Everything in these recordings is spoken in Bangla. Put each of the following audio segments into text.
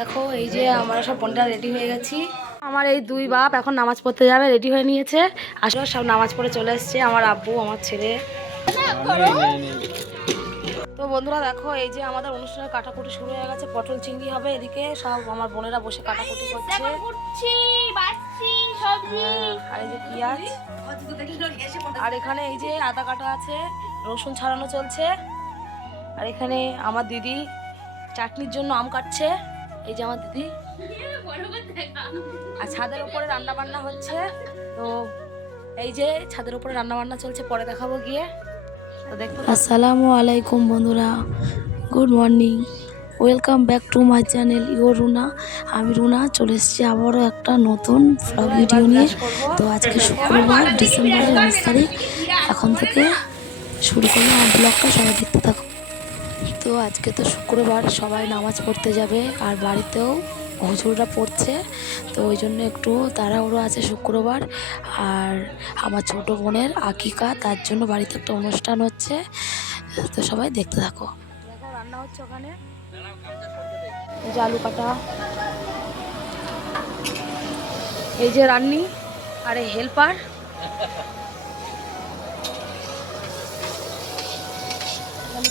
দেখো এই যে আমরা সব বোনটা রেডি হয়ে গেছি। আমার এই দুই বাপ এখন নামাজ পড়তে যাবে, রেডি হয়ে নিয়েছে। আসলে সব নামাজ পড়ে চলে এসছে, আমার আব্বু, আমার ছেলে। তো বন্ধুরা দেখো এই যে আমাদের অনুষ্ঠানের কাটাকুটি শুরু হয়ে গেছে। পটল চিংড়ি হবে, এদিকে সব আমার বোনেরা বসে কাটাকুটি করছে। আর এই যে পেঁয়াজ, আর এখানে এই যে আদা কাটা আছে, রসুন ছাড়ানো চলছে। আর এখানে আমার দিদি চাটনির জন্য আম কাটছে, এই যে আমার দিদি। আর ছাদের উপরে রান্না বান্না হচ্ছে। তো এই যে ছাদের উপরে রান্না বান্না চলছে, পরে দেখাবো গিয়ে। তো দেখো। আসসালামু আলাইকুম বন্ধুরা, good morning, welcome back to my channel your Runa. আমি রুনা চলে এসেছি আবারও একটা নতুন ব্লগ ভিডিও নিয়ে। তো আজকে শুক্রবার, ডিসেম্বরের 19 তারিখ। এখন থেকে শুরু করলাম আমার ব্লগটা, সবাই দেখতে থাকো। তো আজকে তো শুক্রবার, সবাই নামাজ পড়তে যাবে আর বাড়িতেও হুজুররা পড়ছে। তো ওই জন্য একটু তাড়াহুড়ো আছে শুক্রবার। আর আমার ছোট বোনের আকিকা, তার জন্য বাড়িতে একটা অনুষ্ঠান হচ্ছে। তো সবাই দেখতে থাকো। দেখো রান্না হচ্ছে ওখানে, এই যে আলু কাটা, এই যে রান্নি, আর এই হেল্পার।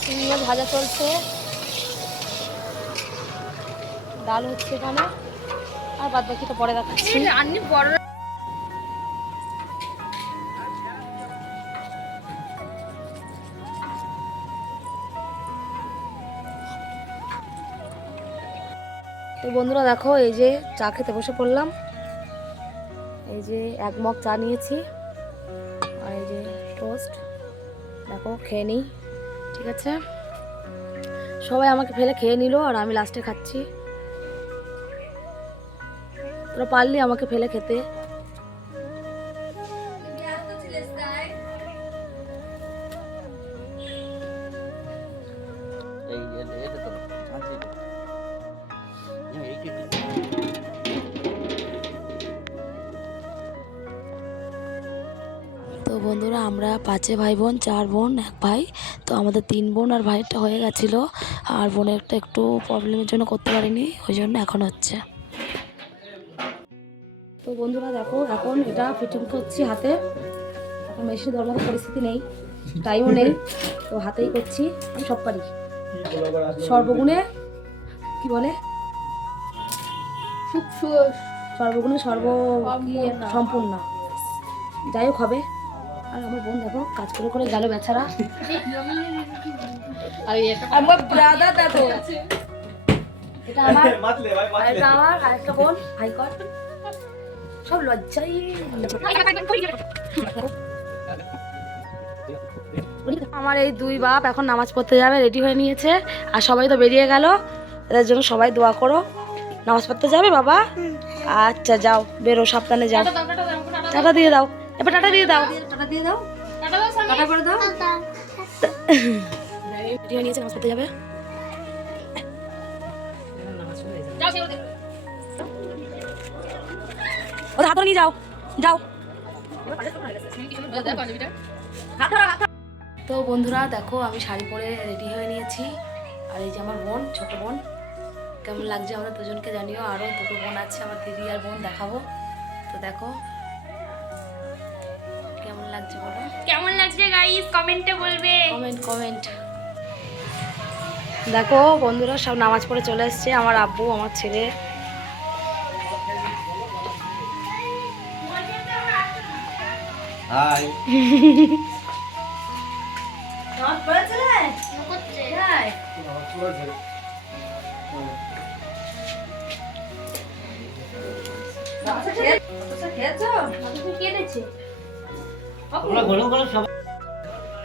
চিংড়ি মাছ ভাজা চলছে, ডাল হচ্ছে এখানে, আর বাদ বাকি তো পরে দেখাচ্ছি। তো বন্ধুরা দেখো এই যে চা খেতে বসে পড়লাম। এই যে এক মগ চা নিয়েছি, আর এই যে টোস্ট। দেখো খেয়ে নিই, ঠিক আছে। সবাই আমাকে ফেলে খেয়ে নিল, আর আমি লাস্টে খাচ্ছি। তোরা পারলি আমাকে ফেলে খেতে। তো বন্ধুরা আমরা 5 ভাই বোন, 4 বোন 1 ভাই। তো আমাদের 3 বোন আর ভাইটা হয়ে গেছিলো, আর বোনেরটা একটু প্রবলেমের জন্য করতে পারিনি, ওই জন্য এখন হচ্ছে। তো বন্ধুরা দেখো এখন এটা ফিটিং করছি হাতে। এখন মেশিন দেওয়ার মতো পরিস্থিতি নেই, টাইমও নেই, তো হাতেই করছি। আমি সব পারি, সর্বগুণে কি বলে, সর্বগুণে সম্পূর্ণ, যাই হোক হবে। আর আমার বোন দেখো কাজ করে করে গেল বেচারা। আমার ব্রাদার দেখো, এটা আমার, এটা আমার আরেকটা বোন, ভাই কর সব লজ্জাই। আমার এই দুই বাপ এখন নামাজ পড়তে যাবে, রেডি হয়ে নিয়েছে। আর সবাই তো বেরিয়ে গেল, এদের জন্য সবাই দোয়া করো। নামাজ পড়তে যাবে বাবা? আচ্ছা যাও, বেরো, সাবধানে যাও। টাটা দিয়ে দাও, এবার টাটা দিয়ে দাও, টাটা দিয়ে দাও, টাটা করে দাও। রেডি হয়ে নিয়েছে, নামাজ পড়তে যাবে। ওদের হাত ধরে নিয়ে যাও, যাও। তো বন্ধুরা দেখো আমি শাড়ি পরে রেডি হয়ে নিয়েছি। আর এই যে আমার বোন, ছোট বোন। কেমন লাগছে আমাদের দুজনকে জানিও। আরও দুটো বোন আছে, আমার দিদি আর বোন, দেখাবো। তো দেখো কেমন লাগছে বলো, কেমন লাগছে গাইস কমেন্টে বলবে, কমেন্ট। দেখো বন্ধুরা সব নামাজ পড়ে চলে এসছে, আমার আব্বু, আমার ছেলে। হাই নামাজ পড়েছে তাই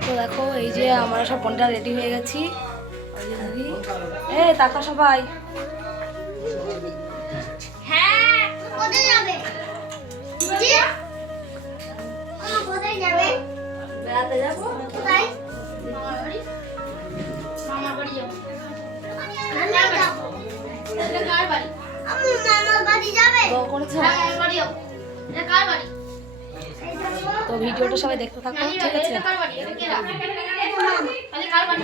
তো দেখো এই যে আমরা সব বোনটা রেডি হয়ে গেছি। এই টাকা সবাই, হ্যাঁ কোথায় যাবে জি কোথায় যাবে বেড়াতে যাবো। কোথায় মামার বাড়ি যাবো আমি যাবো এটা কার বাড়ি আমি মামার বাড়ি যাবে তো করেছো? মামার বাড়ি যাবো এটা কার বাড়ি তো ভিডিওটা সবাই দেখতে থাকো, ঠিক আছে। এটা কার বাড়ি এটা কে রাখে তাহলে কার বাড়ি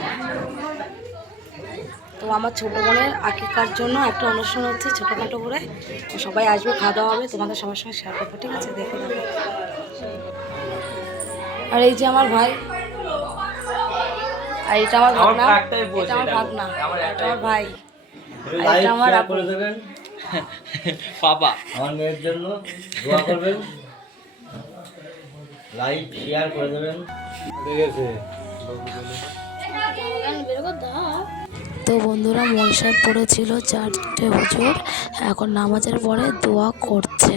তো আমার ছোটো বোনের আকিকার জন্য একটা অনুষ্ঠান হচ্ছে ছোটোখাটো করে, তো সবাই আসবে, খাওয়া দাওয়া হবে, তোমাদের সবার সঙ্গে শেয়ার করবো, ঠিক আছে? দেখে দেখো। আর এই যে আমার ভাই, আর এটা আমার ভাগনা, এটা আমার ভাগনা, এটা আমার ভাই, আর এটা আমার আপু। পাপা আমার মেয়ের জন্য দোয়া করবেন, লাইক শেয়ার করে দেবেন। ঠিক আছে। তো বন্ধুরা মনসাব পড়েছিল 4টে বছর, এখন নামাজের পরে দোয়া করছে।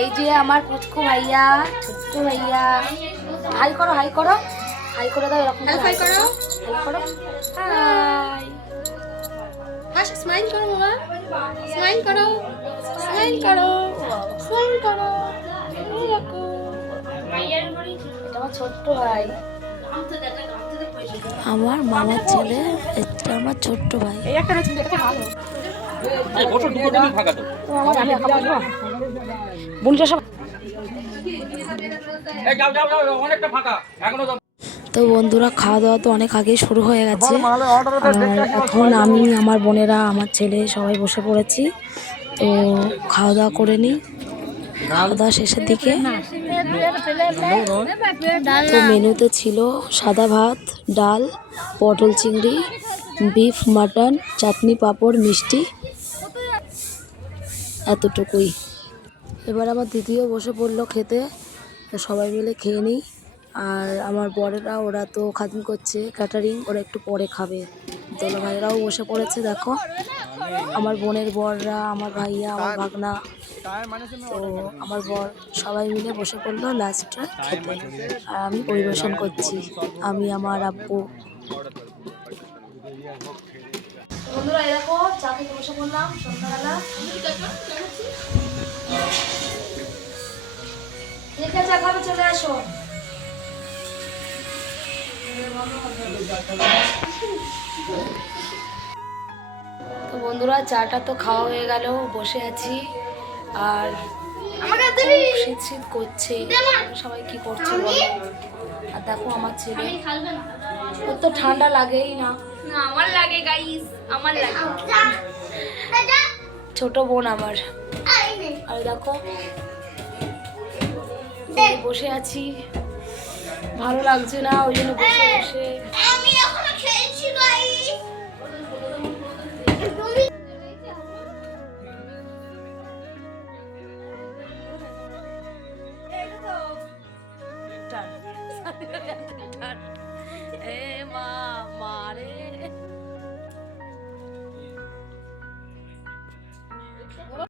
এই যে আমার পুচকু ভাইয়া, ছোট্ট ভাইয়া, হাই করো, হাই করো, হাই করে দাও, এরকম হাই করো, হাই করো, হাই, হাস, স্মাইল করো বাবা, স্মাইল করো, স্মাইল করো, স্মাইল করো, এরকম। এটা আমার ছোট্ট ভাই, আমার মামার ছেলে, এটা আমার ছোট্ট ভাই। এই একটা রয়েছে, এটা ভালো। তো বন্ধুরা খাওয়া দাওয়া তো অনেক আগেই শুরু হয়ে গেছে, আর এখন আমি, আমার বোনেরা, আমার ছেলে সবাই বসে পড়েছি। তো খাওয়া দাওয়া করে নিই, খাওয়া দাওয়া শেষের দিকে। তো মেনুতে ছিল সাদা ভাত, ডাল, পটল চিংড়ি, বিফ, মাটন, চাটনি, পাঁপড়, মিষ্টি, এতটুকুই। এবার আমার দিদিও বসে পড়লো খেতে, তো সবাই মিলে খেয়ে নিই। আর আমার বরেরা, ওরা তো খাদিম করছে ক্যাটারিং, ওরা একটু পরে খাবে। দোলা ভাইরাও বসে পড়েছে, দেখো আমার বোনের বররা, আমার ভাইয়া, আমার ভাগনা, তো আমার বর, সবাই মিলে বসে পড়লো লাস্টে খেতে। আর আমি পরিবেশন করছি, আমি, আমার আব্বু। বন্ধুরা এরকম চা খেতে বসে পড়লাম সন্ধ্যাবেলা। কে চা খাবে চলে আসো। তো বন্ধুরা চাটা তো খাওয়া হয়ে গেল, বসে আছি। আর শীত শীত করছে, সবাই কি করছে বলো। আর দেখো আমার ছেলে, ওর তো ঠান্ডা লাগেই না। আমার লাগে গাইস, আমার লাগে। ছোট বোন আমার। আর দেখো বসে আছি, ভালো লাগছে না, ওই জন্য বসে বসে। আমি এখনো খেলছি গাইস। এ মা মারে